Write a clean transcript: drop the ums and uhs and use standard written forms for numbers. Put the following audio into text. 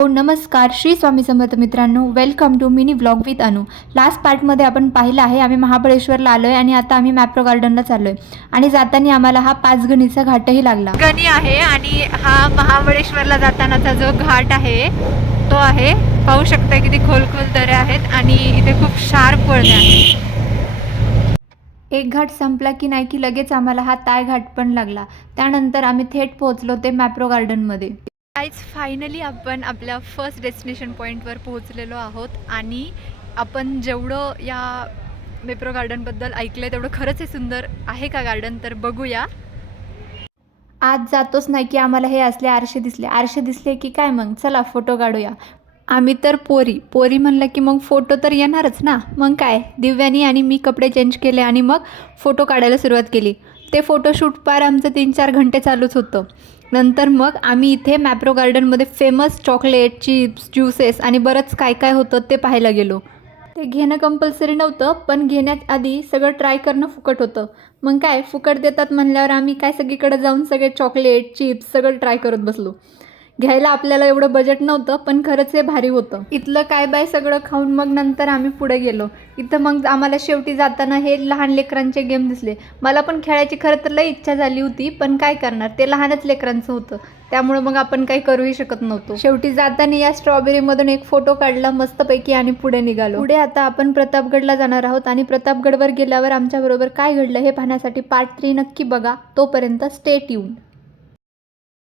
हो नमस्कार, श्री स्वामी समर्थ मित्रांनो, welcome to mini vlog with Anu. Last पार्टमध्ये आपण पाहिलं आहे आम्ही महाबळेश्वरला आलो आहे आणि आता आम्ही मॅप्रो गार्डनला चाललो आहे आणि जाताना आम्हाला हा पाचगणीचा घाटही लागला। गणी आहे आणि हा महाबळेश्वरला जातानाचा जो घाट आहे तो आहे। पाहू शकता किती खोल दऱ्या आहेत आणि इथे खूप शार्प वळणे आहेत। एक घाट संपला की नाही की लगेच आम्हाला हा ताय घाट पण लागला। त्यानंतर आम्ही थेट पोहोचलो ते मॅप्रो गार्डनमध्ये। आज फायनली आपण आपल्या फर्स्ट डेस्टिनेशन पॉईंटवर पोहोचलेलो आहोत आणि आपण जेवढं या मॅप्रो गार्डनबद्दल ऐकलं आहे तेवढं खरंच हे सुंदर आहे का गार्डन, तर बघूया। आज जातोच नाही की आम्हाला हे असले आरशे दिसले की काय मग चला फोटो काढूया। आम्ही तर पोरी म्हणलं की मग फोटो तर येणारच ना। मग काय, दिव्यानी आणि मी कपडे चेंज केले आणि मग फोटो काढायला सुरुवात केली। ते फोटोशूट पार आमचं 3-4 घंटे चालूच होतं। नंतर मग आम्ही इथे मॅप्रो गार्डनमध्ये फेमस चॉकलेट, चिप्स, ज्यूसेस आणि बरंच काय काय होतं ते पाहायला गेलो। ते घेणं कंपल्सरी नव्हतं, पण घेण्यात आधी सगळं ट्राय करणं फुकट होतं। मग काय, फुकट देतात म्हणल्यावर आम्ही काय सगळीकडे जाऊन सगळे चॉकलेट, चिप्स सगळं ट्राय करत बसलो। घ्यायला आपल्याला एवढं बजेट नव्हतं, पण खरंच हे भारी होतं। इथलं काय बाय सगळं खाऊन मग नंतर आम्ही पुढे गेलो। इथं मग आम्हाला शेवटी जाताना हे लहान लेकरांचे गेम दिसले। मला पण खेळायची खरं तर लई इच्छा झाली होती, पण काय करणार, ते लहानच लेकरांचं होतं, त्यामुळे मग आपण काही करूही शकत नव्हतो। शेवटी जाताना या स्ट्रॉबेरीमधून एक फोटो काढला मस्तपैकी आणि पुढे निघालो। पुढे आता आपण प्रतापगडला जाणार आहोत आणि प्रतापगडवर गेल्यावर आमच्याबरोबर काय घडलं हे पाहण्यासाठी पार्ट 3 नक्की बघा। तोपर्यंत स्टे ट्यून्ड।